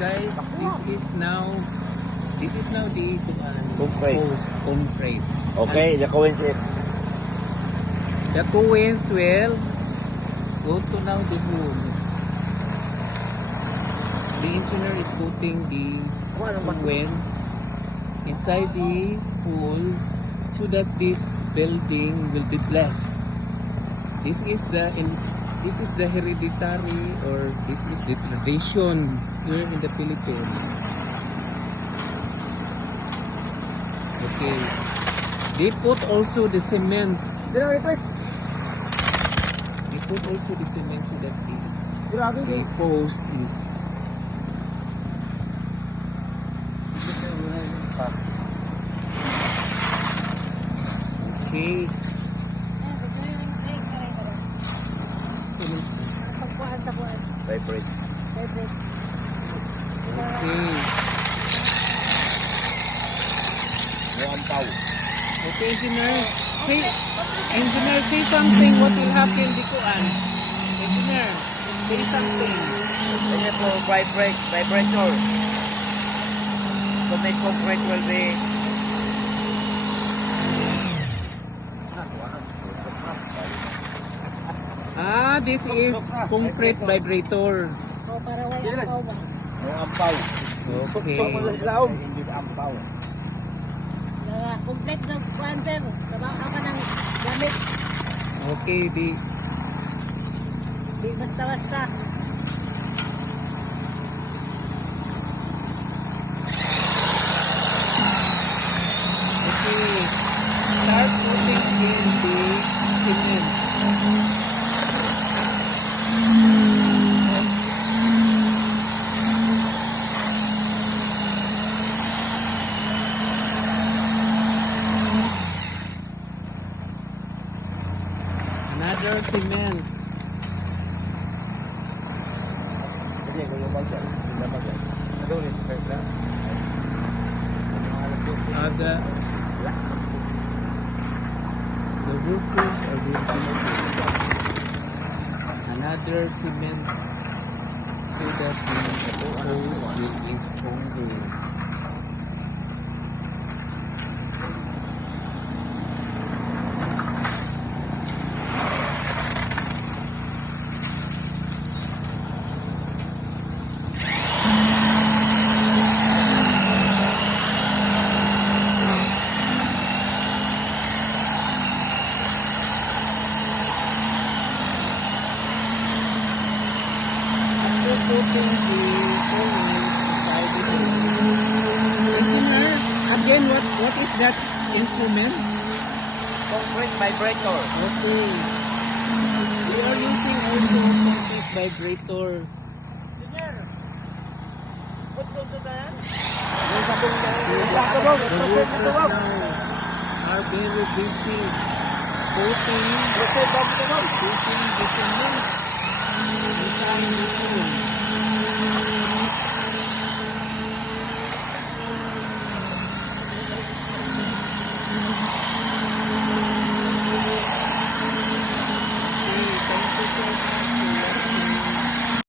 guys, this is now the concrete. Okay, the coins is The coins will go to now the hole. The engineer is putting the coins inside the hole so that this building will be blessed. This is the hereditary, or this is the tradition here in the Philippines. Okay. They put also the cement. They put also the cement so that the post is. Okay. vibrate. Okay. Muampaw. Okay, engineer, say something. What will happen, Dikuan? Engineer, say something. Kaya po, vibrator. So may concrete will be this is concrete vibrator. Para wala ang ba? muampaw. Okay. Hindi ampaw. Complete ng quantum. Trabaho ka ng gamit. Okay, Di basta-basta. Okay. Start putting in the cement. Another cement. Sige, kung yung bagay. Ano yung respect lang? The workers are working another cement so that the hose will be stronger. Putting the coins inside the hole. Engineer, again, what is that instrument? Concrete vibrator. Okay. We are using also concrete vibrator. The workers now are very busy putting the cement inside the hole.